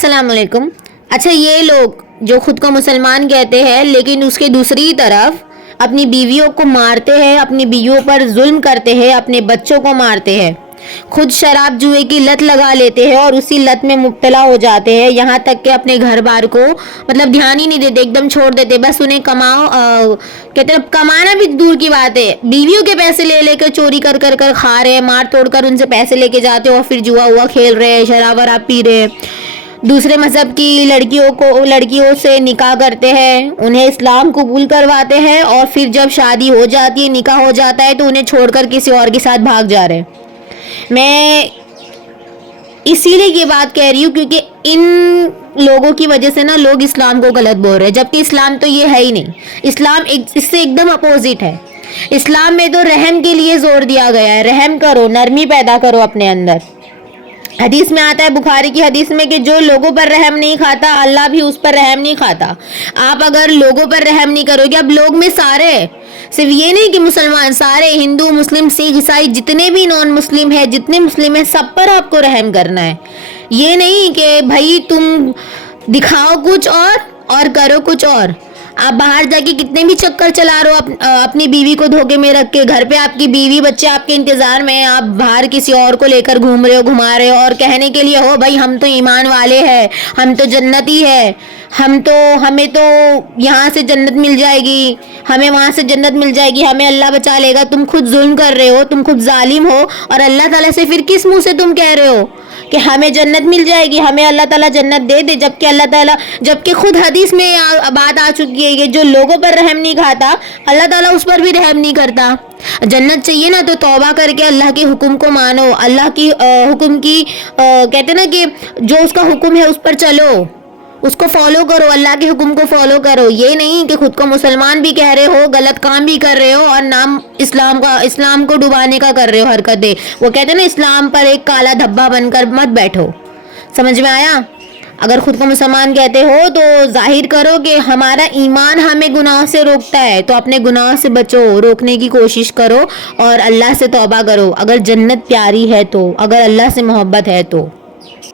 अस्सलाम वालेकुम। अच्छा, ये लोग जो खुद को मुसलमान कहते हैं लेकिन उसके दूसरी तरफ अपनी बीवियों को मारते हैं, अपनी बीवियों पर जुल्म करते हैं, अपने बच्चों को मारते हैं, खुद शराब जुए की लत लगा लेते हैं और उसी लत में मुब्तला हो जाते हैं, यहाँ तक कि अपने घर बार को मतलब ध्यान ही नहीं देते, एकदम छोड़ देते, बस उन्हें कहते हैं कमाना भी दूर की बात है, बीवियों के पैसे ले लेकर चोरी कर कर कर खा रहे हैं, मार तोड़ कर उनसे पैसे लेके जाते हैं और फिर जुआ हुआ खेल रहे हैं, शराब वराब पी रहे हैं, दूसरे मज़हब की लड़कियों से निकाह करते हैं, उन्हें इस्लाम कबूल करवाते हैं और फिर जब शादी हो जाती है, निकाह हो जाता है तो उन्हें छोड़कर किसी और के साथ भाग जा रहे हैं। मैं इसीलिए ये बात कह रही हूँ क्योंकि इन लोगों की वजह से ना लोग इस्लाम को गलत बोल रहे हैं, जबकि इस्लाम तो ये है ही नहीं। इस्लाम इससे एकदम अपोजिट है। इस्लाम में तो रहम के लिए जोर दिया गया है, रहम करो, नरमी पैदा करो अपने अंदर। हदीस में आता है, बुखारी की हदीस में, कि जो लोगों पर रहम नहीं खाता अल्लाह भी उस पर रहम नहीं खाता। आप अगर लोगों पर रहम नहीं करोगे, अब लोग में सारे, सिर्फ ये नहीं कि मुसलमान, सारे हिंदू मुस्लिम सिख ईसाई जितने भी नॉन मुस्लिम है, जितने मुस्लिम है, सब पर आपको रहम करना है। ये नहीं कि भाई तुम दिखाओ कुछ और करो कुछ और। आप बाहर जाके कितने भी चक्कर चला रहे हो अपनी बीवी को धोखे में रख के, घर पे आपकी बीवी बच्चे आपके इंतजार में हैं, आप बाहर किसी और को लेकर घूम रहे हो, घुमा रहे हो और कहने के लिए हो भाई हम तो ईमान वाले हैं, हम तो जन्नती है, हमें तो यहाँ से जन्नत मिल जाएगी, हमें वहाँ से जन्नत मिल जाएगी, हमें अल्लाह बचा लेगा। तुम खुद जुल्म कर रहे हो, तुम खुद जालिम हो और अल्लाह ताला से फिर किस मुंह से तुम कह रहे हो कि हमें जन्नत मिल जाएगी, हमें अल्लाह ताला जन्नत दे दे, जबकि खुद हदीस में बात आ चुकी है कि जो लोगों पर रहम नहीं खाता अल्लाह ताला उस पर भी रहम नहीं करता। जन्नत चाहिए ना तो तौबा करके अल्लाह के हुक्म को मानो, अल्लाह की हुक्म की कहते ना कि जो उसका हुक्म है उस पर चलो, उसको फॉलो करो, अल्लाह के हुक्म को फॉलो करो। ये नहीं कि खुद को मुसलमान भी कह रहे हो, गलत काम भी कर रहे हो और नाम इस्लाम को डुबाने का कर रहे हो हरकतें। वो कहते हैं ना, इस्लाम पर एक काला धब्बा बनकर मत बैठो। समझ में आया? अगर खुद को मुसलमान कहते हो तो जाहिर करो कि हमारा ईमान हमें गुनाह से रोकता है, तो अपने गुनाह से बचो, रोकने की कोशिश करो और अल्लाह से तौबा करो। अगर जन्नत प्यारी है तो, अगर अल्लाह से मोहब्बत है तो।